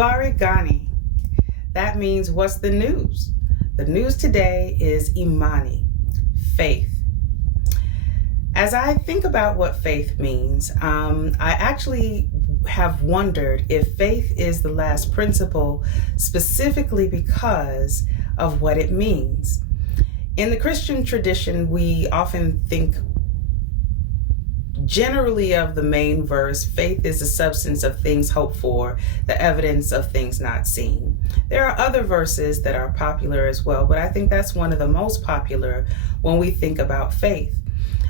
Habari Gani. That means what's the news? The news today is Imani, faith. As I think about what faith means, I actually have wondered if faith is the last principle specifically because of what it means. In the Christian tradition, we often think generally of the main verse, faith is the substance of things hoped for, the evidence of things not seen. There are other verses that are popular as well, but I think that's one of the most popular when we think about faith.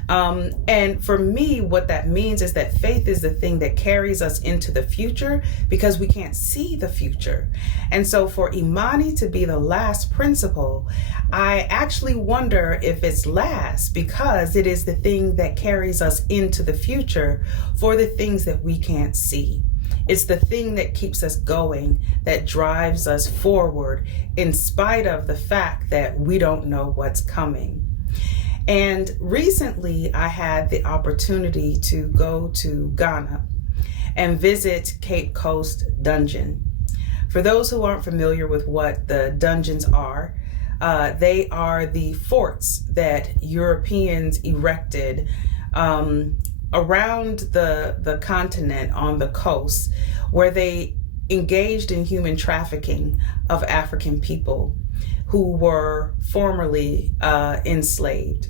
And for me, what that means is that faith is the thing that carries us into the future because we can't see the future. And so for Imani to be the last principle, I actually wonder if it's last because it is the thing that carries us into the future for the things that we can't see. It's the thing that keeps us going, that drives us forward in spite of the fact that we don't know what's coming. And recently I had the opportunity to go to Ghana and visit Cape Coast Dungeon. For those who aren't familiar with what the dungeons are, they are the forts that Europeans erected around the continent on the coast where they engaged in human trafficking of African people who were formerly enslaved.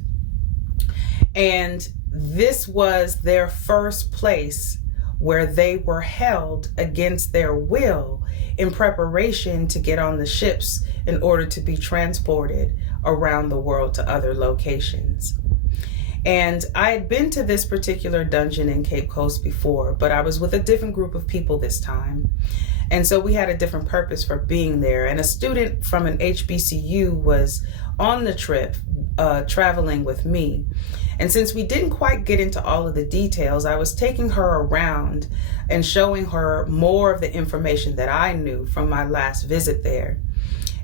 And this was their first place where they were held against their will in preparation to get on the ships in order to be transported around the world to other locations. And I had been to this particular dungeon in Cape Coast before, but I was with a different group of people this time. And so we had a different purpose for being there. And a student from an HBCU was on the trip, traveling with me. And since we didn't quite get into all of the details, I was taking her around and showing her more of the information that I knew from my last visit there.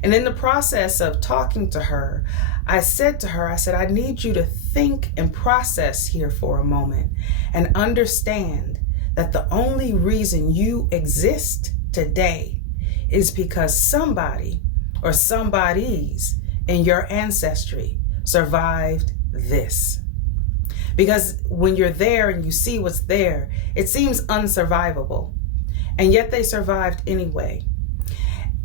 And in the process of talking to her, I said, I need you to think and process here for a moment and understand that the only reason you exist today is because somebody or somebodies in your ancestry survived this. Because when you're there and you see what's there, it seems unsurvivable. And yet they survived anyway.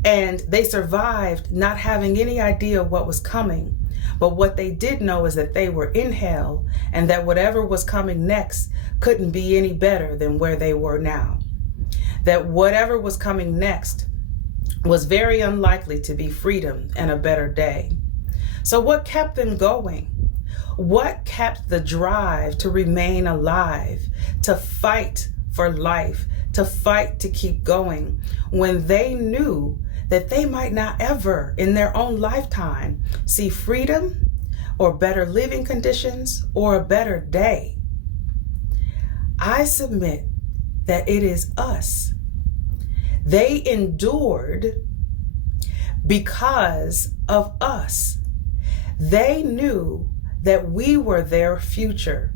And they survived not having any idea what was coming. But what they did know is that they were in hell and that whatever was coming next couldn't be any better than where they were now. That whatever was coming next was very unlikely to be freedom and a better day. So what kept them going? What kept the drive to remain alive, to fight for life, to fight to keep going when they knew that they might not ever in their own lifetime see freedom or better living conditions or a better day? I submit that it is us. They endured because of us. They knew that we were their future.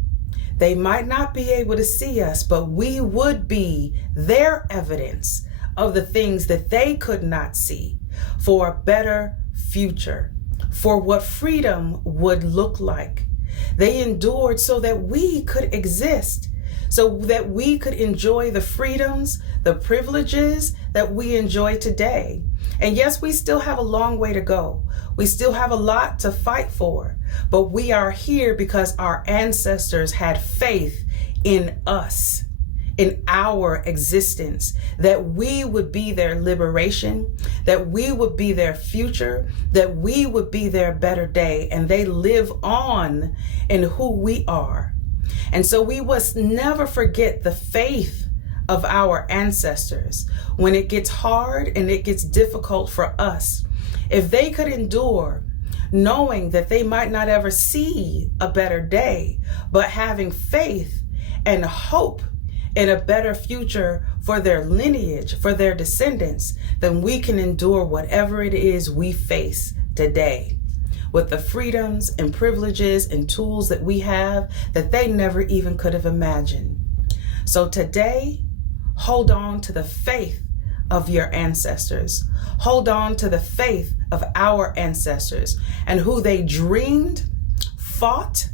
They might not be able to see us, but we would be their evidence of the things that they could not see for a better future, for what freedom would look like. They endured so that we could exist, so that we could enjoy the freedoms, the privileges that we enjoy today. And yes, we still have a long way to go. We still have a lot to fight for, but we are here because our ancestors had faith in us, in our existence, that we would be their liberation, that we would be their future, that we would be their better day, and they live on in who we are. And so we must never forget the faith of our ancestors when it gets hard and it gets difficult for us. If they could endure knowing that they might not ever see a better day, but having faith and hope in a better future for their lineage, for their descendants, then we can endure whatever it is we face today with the freedoms and privileges and tools that we have that they never even could have imagined. So today, hold on to the faith of your ancestors. Hold on to the faith of our ancestors and who they dreamed, fought,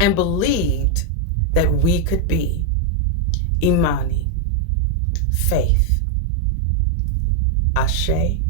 and believed that we could be. Imani, faith. Ashe.